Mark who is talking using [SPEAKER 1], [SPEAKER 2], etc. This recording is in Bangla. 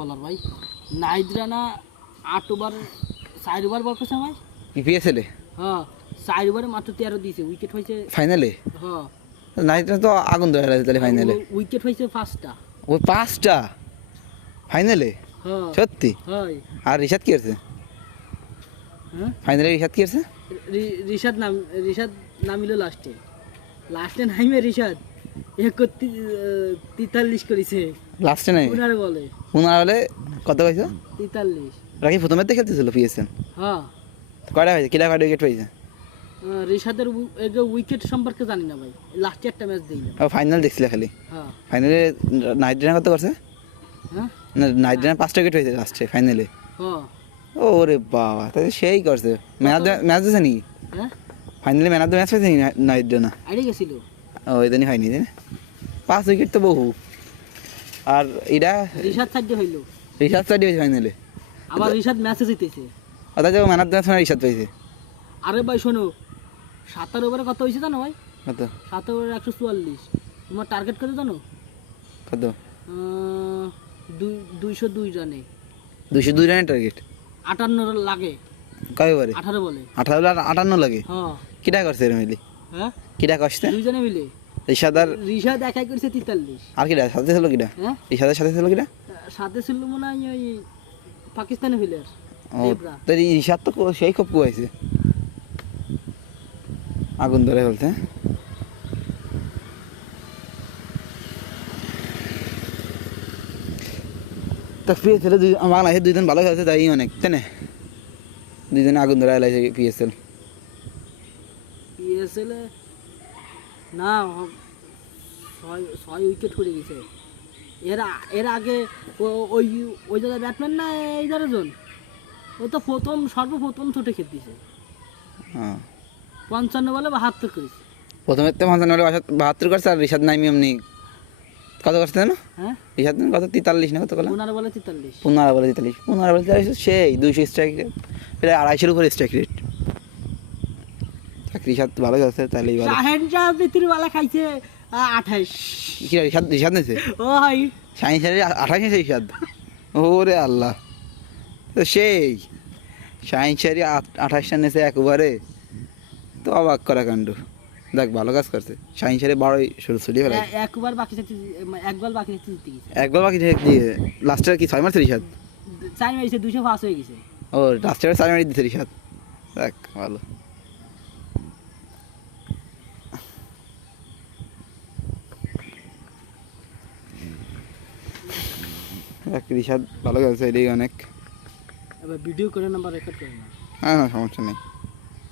[SPEAKER 1] বলার ভাই। নাইদ্রানা আট ওভার চার ওভার বল করছে ভাই।
[SPEAKER 2] পিএসএলে
[SPEAKER 1] হ্যাঁ চার ওভারে মাত্র তেরো দিয়েছে উইকেট হয়েছে।
[SPEAKER 2] ফাইনালে?
[SPEAKER 1] হ্যাঁ।
[SPEAKER 2] নাইটরা তো আগুন ধরে গেছে তাহলে ফাইনালে।
[SPEAKER 1] উইকেট হয়েছে পাঁচটা।
[SPEAKER 2] ওই পাঁচটা? ফাইনালে?
[SPEAKER 1] হ্যাঁ।
[SPEAKER 2] সত্যি?
[SPEAKER 1] হয়।
[SPEAKER 2] আর রিশাদ কি করছে?
[SPEAKER 1] হ্যাঁ?
[SPEAKER 2] ফাইনালে রিশাদ কি করছে?
[SPEAKER 1] রিশাদ নাম রিশাদ নামিল লাস্টে। লাস্টে নাইমে রিশাদ। একত্রিশ তেতাল্লিশ করেছে।
[SPEAKER 2] লাস্টে নাই?
[SPEAKER 1] বলে।
[SPEAKER 2] পুনর হলে কত পাইছে?
[SPEAKER 1] তেতাল্লিশ।
[SPEAKER 2] ওরা কি প্রথমে তো খেলতেছিল পিএসএল
[SPEAKER 1] হ্যাঁ।
[SPEAKER 2] কয়টা হয়েছে? কিটা কয়টা উইকেট পাইছে?
[SPEAKER 1] রিশাদের উইকেট সম্পর্কে জানি না ভাই। লাস্টে একটা ম্যাচ দিই না।
[SPEAKER 2] ফাইনাল দেখছিল খালি?
[SPEAKER 1] হ্যাঁ।
[SPEAKER 2] ফাইনালে নাইট রান কত করছে?
[SPEAKER 1] হ্যাঁ?
[SPEAKER 2] নাইট রান পাঁচটা উইকেট হয়েছে লাস্টে ফাইনালে
[SPEAKER 1] হ্যাঁ।
[SPEAKER 2] ওরে বাবা তাহলে সেই করছে। দ্য ম্যাচ দিয়েছে নাকি?
[SPEAKER 1] হ্যাঁ?
[SPEAKER 2] ফাইনালে ম্যান অফ দ্য ম্যাচ পাইছে নাইট রানা
[SPEAKER 1] আইডে গেছিল।
[SPEAKER 2] ও এদিনই হয়নি তাই পাঁচ উইকেট তো বহু। আর এটা
[SPEAKER 1] রিশাদ সাহায্য হইল।
[SPEAKER 2] রিশাদ চাটি হয়েছে ফাইনালে
[SPEAKER 1] আবার রিশাদ ম্যাচে জিতেছে
[SPEAKER 2] অথচ man of the match Rishad পাইছে।
[SPEAKER 1] আরে ভাই শোনো সাতার ওভারে কত হয়েছে জানো ভাই?
[SPEAKER 2] কত?
[SPEAKER 1] সাত ওভারে একশো চুয়াল্লিশ। তোমার টার্গেট কত জানো?
[SPEAKER 2] কত?
[SPEAKER 1] দুইশো দুই রানে।
[SPEAKER 2] দুশো দুই রানের টার্গেট
[SPEAKER 1] আটান্ন রান লাগে।
[SPEAKER 2] কয় ওভারে?
[SPEAKER 1] আঠারো বলে।
[SPEAKER 2] আঠারো আটান্ন লাগে?
[SPEAKER 1] হ্যাঁ।
[SPEAKER 2] কিটা করছে মিলি?
[SPEAKER 1] হ্যাঁ?
[SPEAKER 2] কিটা করছে?
[SPEAKER 1] দুইজনে মিলে।
[SPEAKER 2] রিশাদ আর
[SPEAKER 1] রিশাদ একাই করেছে তেতাল্লিশ।
[SPEAKER 2] আর কিটা সাথে ছিল কিটা
[SPEAKER 1] হ্যাঁ?
[SPEAKER 2] রিশাদের সাথে ছিল কিটা
[SPEAKER 1] সাথে ছিল মনে হয় ওই পাকিস্তানি প্লেয়ার
[SPEAKER 2] তো রিশাদ তো সেই খুব কুয়াইছে। আগুন ধরে বলতে। তা পিএসএল দুই বাংলাদেশের দুইজন ভালো খেলছে তাই অনেক তাই না? দুইজনে আগুন ধরে পিএসএল।
[SPEAKER 1] পিএসএল না ছয় ছয় উইকেট করে গেছে। এর এর আগে ওই ওই জায়গায় ব্যাটম্যান না এই জন? ও তো প্রথম সর্বপ্রথম ছোটে খেলতেছে।
[SPEAKER 2] হ্যাঁ।
[SPEAKER 1] পঞ্চান্ন বলে বাহাত্তর করেছে।
[SPEAKER 2] প্রথমে তো পঞ্চান্ন বলে বাহাত্তর করছে আর রিশাদ নাইমি এমনি কত করছে না
[SPEAKER 1] হ্যাঁ?
[SPEAKER 2] রিশাদ কত? তেতাল্লিশ না কত করলাম
[SPEAKER 1] ওনার বলে তেতাল্লিশ।
[SPEAKER 2] পনেরো বলে তেতাল্লিশ। পনেরো বলে তেতাল্লিশ সেই দুইশো স্ট্রাইক রেট প্রায় আড়াইশোর উপরে স্ট্রাইক রেট রিশাদ ভালো তাহলে
[SPEAKER 1] শাহেন বেলা খাইছে আঠাইশ।
[SPEAKER 2] কি রিশাদ রিশাদ
[SPEAKER 1] ও হাই
[SPEAKER 2] আঠাশ রিশাদ ওরে আল্লাহ। তো সেই আঠাশটা একবারে। তো অবাক করা কাণ্ড। দেখ ভালো কাজ করছে। সাইন্সারি বারোই শুরু চলিয়ে ফেলে
[SPEAKER 1] একবার বাকি বাকি জিতে গেছে।
[SPEAKER 2] বাকি দিয়ে লাস্টের কি ছয় মারছে রিশাদ
[SPEAKER 1] চার মেরেছে দুশো পাস হয়ে গেছে।
[SPEAKER 2] ও লাস্টের চার মারি দিতে রিশাদ দেখ ভালো। রিশাদ ভালো খেলছে এদিকে অনেক।
[SPEAKER 1] এবার ভিডিও করে না বা রেকর্ড করে না
[SPEAKER 2] হ্যাঁ না সমস্যা নেই।